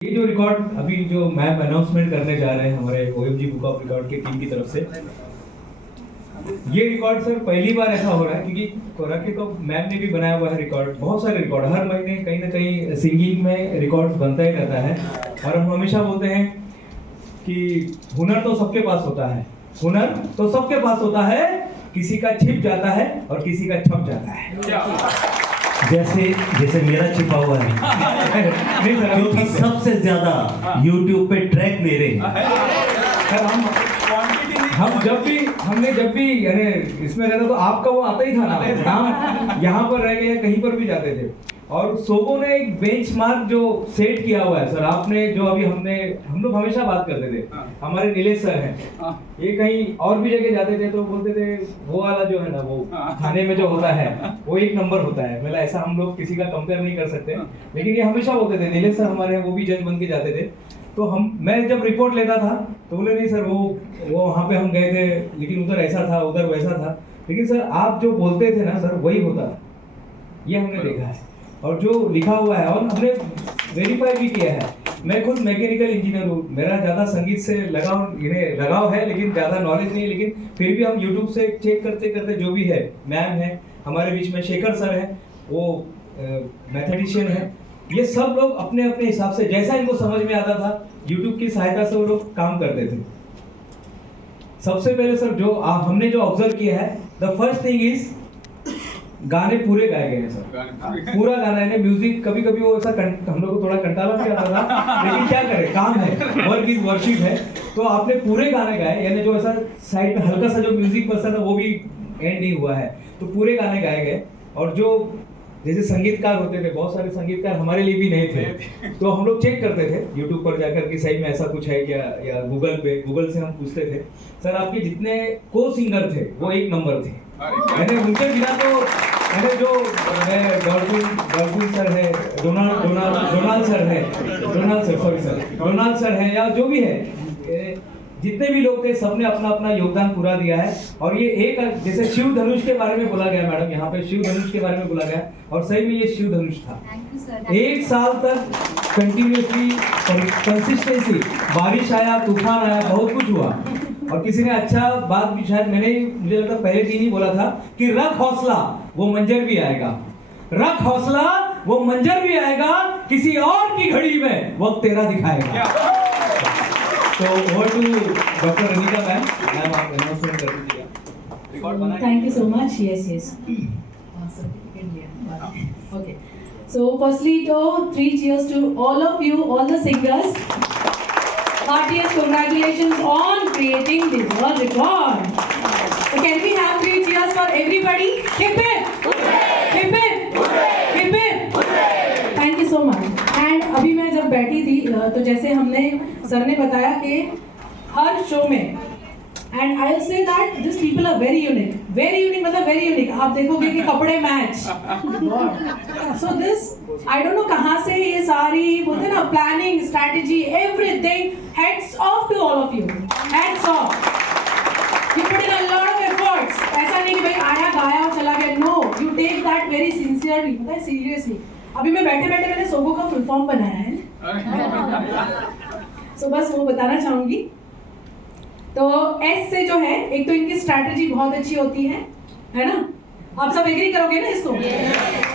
ये जो रिकॉर्ड अभी जो मैम अनाउंसमेंट करने जा रहे हैं हमारे OMG बुक ऑफ रिकॉर्ड की टीम की तरफ से, ये रिकॉर्ड सर पहली बार ऐसा हो रहा है क्योंकि कोराके तो मैम ने भी बनाया हुआ है रिकॉर्ड, बहुत सारे रिकॉर्ड हर महीने कहीं ना कहीं सिंगिंग में रिकॉर्ड्स बनता ही रहता है। और हम हमेशा बोलते हैं कि हुनर तो सबके पास होता है, हुनर तो सबके पास होता है, किसी का छिप जाता है और किसी का छप जाता है। जैसे मेरा छिपा हुआ है क्योंकि सबसे ज्यादा YouTube पे ट्रैक मेरे। सर हम जब भी यानी इसमें रहता तो आपका वो आता ही था ना, नाम यहाँ पर रह गए कहीं पर भी जाते थे। और सोबो ने एक बेंचमार्क जो सेट किया हुआ है सर, आपने जो अभी हम लोग हमेशा बात करते थे, हमारे नीलेश सर हैं, ये कहीं और भी जगह जाते थे तो बोलते थे वो वाला जो है ना वो खाने में जो होता है वो एक नंबर होता है। मतलब ऐसा हम लोग किसी का कंपेयर नहीं कर सकते, लेकिन ये हमेशा बोलते थे। नीलेश सर हमारे वो भी जज बन के जाते थे, तो मैं जब रिपोर्ट लेता था तो बोले नहीं सर वो वहाँ पे हम गए थे लेकिन उधर ऐसा था उधर वैसा था, लेकिन सर आप जो बोलते थे ना सर वही होता था, ये हमने देखा है और जो लिखा हुआ है और हमने वेरीफाई भी किया है। मैं खुद मैकेनिकल इंजीनियर हूँ, मेरा ज़्यादा संगीत से लगाव है लेकिन ज़्यादा नॉलेज नहीं है, लेकिन फिर भी हम यूट्यूब से चेक करते करते जो भी है, मैम है हमारे बीच में, शेखर सर है वो मैथमेटिशियन है, ये सब लोग अपने अपने हिसाब से जैसा इनको समझ में आता था यूट्यूब की सहायता से वो लोग काम करते थे। सबसे पहले सर जो हमने जो ऑब्जर्व किया है, द फर्स्ट थिंग इज गाने पूरे गाए गए हैं सर, पूरा गाना है। म्यूजिक कभी कभी वो ऐसा हम लोग को थोड़ा कंटाला भी आता था, लेकिन क्या करें, काम है, वर्क इज वर्शिप है। तो आपने पूरे गाने गाए, यानी जो ऐसा साइड में हल्का सा जो म्यूजिक बजता था वो भी एंड नहीं हुआ है, तो पूरे गाने गाए गए। और जो जैसे संगीतकार होते थे, बहुत सारे संगीतकार हमारे लिए भी नहीं थे, तो हम लोग चेक करते थे यूट्यूब पर जाकर कि सही में ऐसा कुछ है क्या, या गूगल से हम पूछते थे। सर आपके जितने को सिंगर थे वो एक नंबर थे, मैंने उनके बिना तो मैंने जो डॉल्फिन सर है, डोनाल्ड सर है या जो भी है, जितने भी लोग थे सबने अपना अपना योगदान पूरा दिया है। और ये एक जैसे शिव धनुष के बारे में बोला गया, मैडम यहाँ पे शिव धनुष के बारे में बोला गया, और सही में ये शिव धनुष था। एक साल तक कंटिन्यूसली कंसिस्टेंसी, बारिश आया, तूफान आया, बहुत कुछ हुआ। और किसी ने अच्छा बात भी शायद मुझे लगता पहले दिन ही बोला था कि रख हौसला वो मंजर भी आएगा, रख हौसला वो मंजर भी आएगा, किसी और की घड़ी में वक्त तेरा दिखाएगा। तो over to doctor Anita ma'am, आप अनाउंसमेंट कर दीजिएगा। Thank you so much. Yes. Okay. So firstly, three cheers to all of you, all the singers. Heartiest congratulations on creating the world record. So can we have three cheers for everybody? Hip hip! Hip hip! Hip hip! Thank you so much. And अभी मैं जब बैठी थी तो जैसे हमने sir ने बताया कि हर शो में, and I'll say that these people are very unique मतलब very unique। आप देखोगे कि कपड़े match, so this I don't know कहाँ से ये सारी बोलते हैं ना planning, strategy, everything, hats off to all of you, hats off। You put in a lot of efforts। ऐसा नहीं कि भाई आया गाया और चला गया, no, you take that very sincerely, पता है, seriously। अभी मैं बैठे बैठे मैंने सोबो का फुल फॉर्म बनाया है so बस वो बताना चाहूंगी। तो एस से जो है, एक तो इनकी स्ट्रैटेजी बहुत अच्छी होती है ना, आप सब एग्री करोगे ना इसको?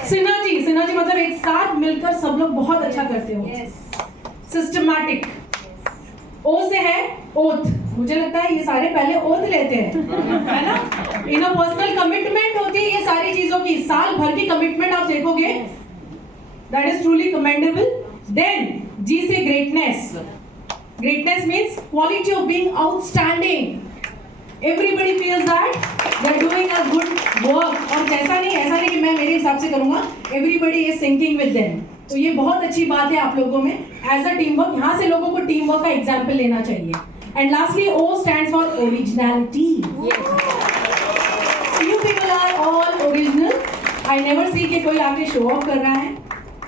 सिनर्जी मतलब एक साथ मिलकर सब लोग बहुत अच्छा करते हो। सिस्टमैटिक, ओ से है ओथ, मुझे लगता है ये सारे पहले ओथ लेते हैं है ना, इन पर्सनल कमिटमेंट होती है ये सारी चीजों की, साल भर की कमिटमेंट आप देखोगे, that is truly commendable. Then G से greatness means quality of being outstanding, everybody feels that they're doing a good work, और ऐसा नहीं कि मैं मेरे हिसाब से करूंगा, everybody is syncing with them। तो ये बहुत अच्छी बात है आप लोगों में एज अ टीम वर्क, यहाँ से लोगों को टीम वर्क का एग्जाम्पल लेना चाहिए। And lastly O stands for originality। You people are all original। I never see कि कोई आके शो ऑफ कर रहा है,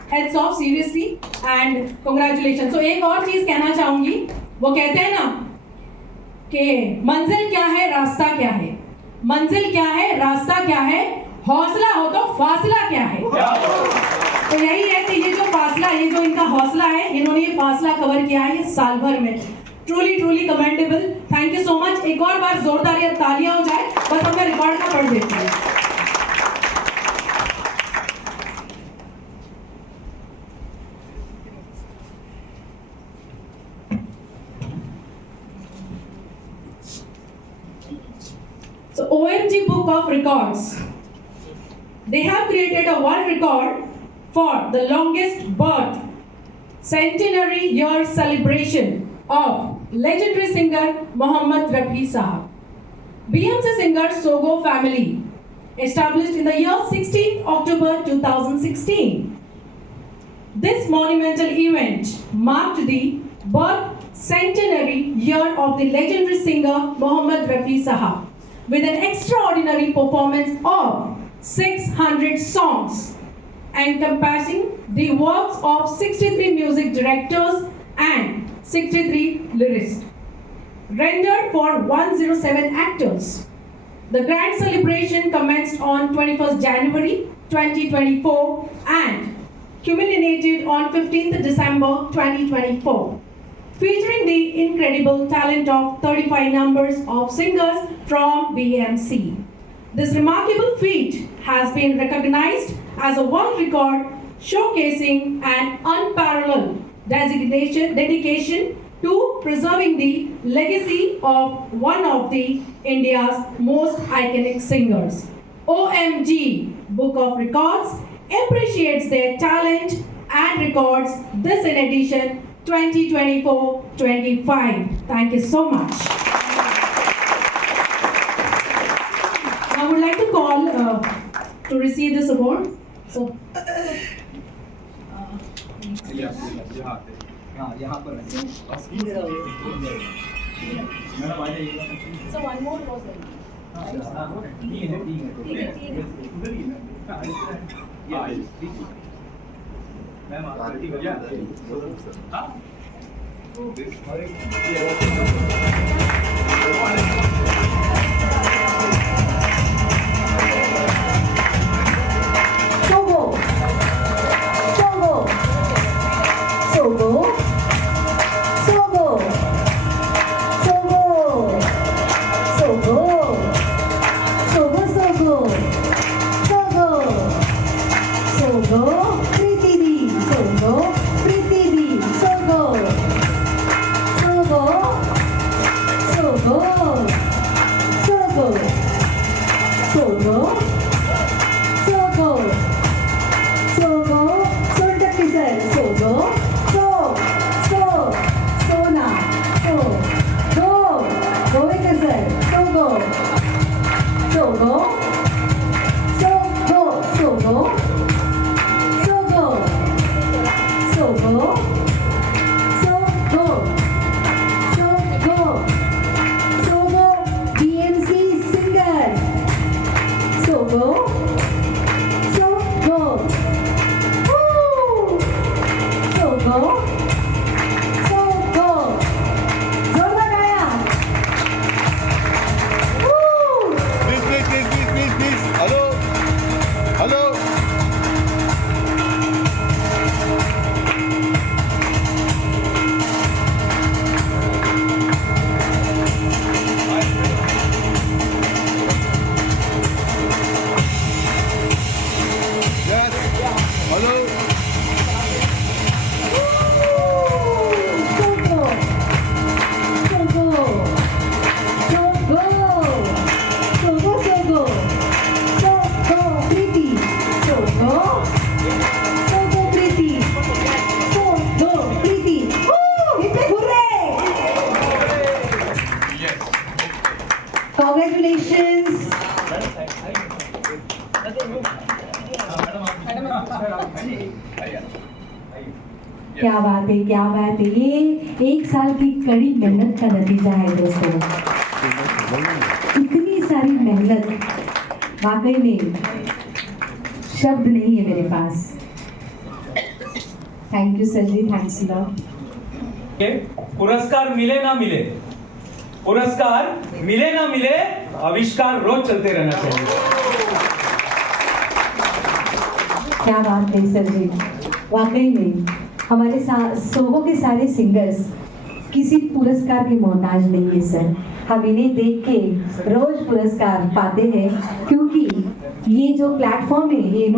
heads off seriously and congratulations। So एक और चीज कहना चाहूंगी, वो कहते हैं ना कि मंजिल क्या है रास्ता क्या है, मंजिल क्या है रास्ता क्या है, हौसला हो तो फासला क्या है। तो यही है कि ये जो फासला, ये जो इनका हौसला है, इन्होंने ये फासला कवर किया है ये साल भर में। Truly commendable. Thank you so much. एक और बार जोरदार तालियां हो जाए, बस अब मैं रिकॉर्ड का पढ़ देती हूँ। So OMG Book of Records, they have created a world record for the longest birth centenary year celebration of legendary singer Mohammad Rafi Sahab. BMC singer Sogo family, established in the year 16th October 2016. This monumental event marked the birth centenary year of the legendary singer Mohammad Rafi Sahab, with an extraordinary performance of 600 songs encompassing the works of 63 music directors and 63 lyricists, rendered for 107 actors. The grand celebration commenced on 21st January 2024 and culminated on 15th December 2024. Featuring the incredible talent of 35 numbers of singers from BMC. This remarkable feat has been recognized as a world record, showcasing an unparalleled dedication to preserving the legacy of one of the India's most iconic singers. OMG Book of Records appreciates their talent and records this in edition 2024-25. Thank you so much. I would like to call to receive this award. So, यहाँ पर so one more was Congratulations. क्या बात है, क्या बात है। ये एक साल की कड़ी मेहनत का नतीजा है दोस्तों। इतनी सारी मेहनत, वाकई में शब्द नहीं है मेरे पास। Thank you sir ji, thanks a lot. पुरस्कार मिले ना मिले, पुरस्कार मिले ना मिले, आविष्कार रोज चलते रहना चाहिए। क्या बात है सर जी, वाकई में हमारे सोगो के सारे सिंगर्स किसी पुरस्कार के मोहताज नहीं है सर। हम इन्हें देख के रोज पुरस्कार पाते हैं, क्योंकि ये जो प्लेटफॉर्म है ये